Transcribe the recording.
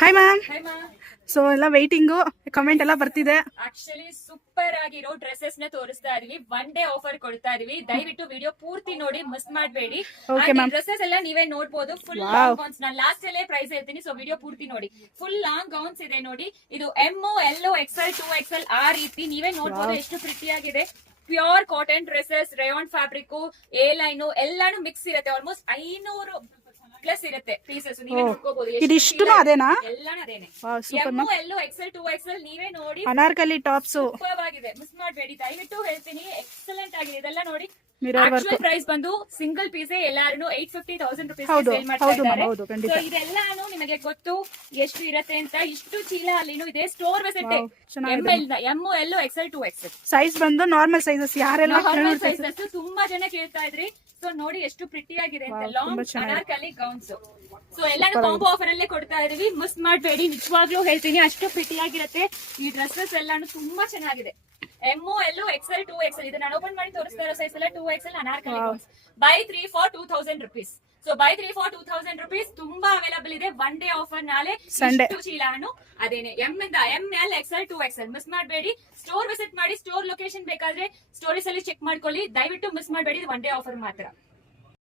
Hi ma'am. So ಎಲ್ಲ waiting, comment ಎಲ್ಲ ಬರ್ತಿದೆ. ಆಕ್ಚುಲಿ ಸೂಪರ್ ಆಗಿರೋ ಡ್ರೆಸ್ಸಸ್ ನ ತೋರಿಸ್ತಾ ಇದೀವಿ. ಒನ್ ಡೇ ಆಫರ್ ಕೊಡ್ತಾ ಇದೀವಿ. ದಯವಿಟ್ಟು ವಿಡಿಯೋ ಪೂರ್ತಿ ನೋಡಿ, ಮಿಸ್ ಮಾಡಬೇಡಿ. ಡ್ರೆಸ್ಸಸ್ ಎಲ್ಲ ನೀವೇ ನೋಡಬಹುದು. ಫುಲ್ ಲಾಂಗ್ ಗೌನ್ಸ್ ನಾನು ಲಾಸ್ಟ್ ಅಲ್ಲೇ ಪ್ರೈಸ್ ಹೇಳ್ತೀನಿ, ಸೊ ವಿಡಿಯೋ ಪೂರ್ತಿ ನೋಡಿ. ಫುಲ್ ಲಾಂಗ್ ಗೌನ್ಸ್ ಇದೆ ನೋಡಿ. ಇದು ಎಮ್ ಎಲ್ XL 2XL ಆ ರೀತಿ ನೀವೇ ನೋಡಬಹುದು. ಎಷ್ಟು ಪ್ರಿಟಿ ಆಗಿದೆ. Pure cotton dresses, rayon fabric, A line ಎಲ್ಲಾನು ಮಿಕ್ಸ್ ಇರುತ್ತೆ. ಆಲ್ಮೋಸ್ಟ್ 500 ಪ್ಲಸ್ ಇರುತ್ತೆ ಪೀಸಸ್. ನೀವೇ ನೋಡ್ಕೋಬಹುದು. ಇದಿಷ್ಟು ಅದೇನಾ? ಎಲ್ಲಾನು ಅದೇನೆ. ಎಲ್ಲೋ XL 2XL ನೀವೇ ನೋಡಿ. ಅನಾರ್ಕಲಿ ಟಾಪ್ಸ್ ಸೂಪರ್ ಆಗಿದೆ, ಮಿಸ್ ಮಾಡಬೇಡಿ. ದಯವಿಟ್ಟು ಹೇಳ್ತೀನಿ, ಎಕ್ಸಲೆಂಟ್ ಆಗಿದೆ. ಇದೆಲ್ಲ ನೋಡಿ. ಆಕ್ಚುಯಲ್ ಪ್ರೈಸ್ ಬಂದು ಸಿಂಗಲ್ ಪೀಸ್ ಎಲ್ಲಾರು 850,000 ರೂಪೀಸ್ ಸೇಲ್ ಮಾಡ್ತಾ ಇದ್ದಾರೆ. ಸೊ ಇದೆಲ್ಲಾನು ನಿಮಗೆ ಗೊತ್ತು ಎಷ್ಟು ಇರುತ್ತೆ ಅಂತ. ಇಷ್ಟು ಚೀಲ ಅಲ್ಲಿನೂ ಇದೆ. Store visit M L XL 2XL size ಬಂದು ನಾರ್ಮಲ್ ಸೈಜಸ್. ಯಾರೆಲ್ಲ ಸೈಜಸ್ ತುಂಬಾ ಜನ ಕೇಳ್ತಾ ಇದ್ರಿ. ಸೊ ನೋಡಿ ಎಷ್ಟು ಪ್ರಿಟಿ ಆಗಿದೆ ಅಂತ. Long Anarkali gowns. ಸೊ ಎಲ್ಲಾನು ಕಾಂಬೋ ಆಫರ್ ಅಲ್ಲೇ ಕೊಡ್ತಾ ಇದೀವಿ, ಮಿಸ್ ಮಾಡಬೇಡಿ. ನಿಜವಾಗ್ಲೂ ಹೇಳ್ತೀನಿ, ಅಷ್ಟು ಪ್ರಿಟಿ ಆಗಿರುತ್ತೆ. ಈ ಡ್ರೆಸ್ಸಸ್ ಎಲ್ಲಾನು ತುಂಬಾ ಚೆನ್ನಾಗಿದೆ. ಎಮ್ ಎಲ್ XL 2XL ಇದು ನಾನು ಓಪನ್ ಮಾಡಿ ತೋರಿಸ್ತಾ ಇರೋ ಸೈಜ್ ಎಲ್ಲ 2XL Anarkali gowns. By 3 for 2,000 rupees. So by 3 for 2,000 rupees ತುಂಬಾ ಅವೈಲಬಲ್ ಇದೆ. ಒನ್ ಡೇ ಆಫರ್ ನಾಳೆ ಚೀಲಾನು ಅದೇನೆ. ML XL 2XL ಮಿಸ್ ಮಾಡಬೇಡಿ. ಸ್ಟೋರ್ ವಿಸಿಟ್ ಮಾಡಿ. ಸ್ಟೋರ್ ಲೊಕೇಶನ್ ಬೇಕಾದ್ರೆ ಸ್ಟೋರೀಸ್ ಅಲ್ಲಿ ಚೆಕ್ ಮಾಡ್ಕೊಳ್ಳಿ. ದಯವಿಟ್ಟು ಮಿಸ್ ಮಾಡಬೇಡಿ. ಒನ್ ಡೇ ಆಫರ್ ಮಾತ್ರ.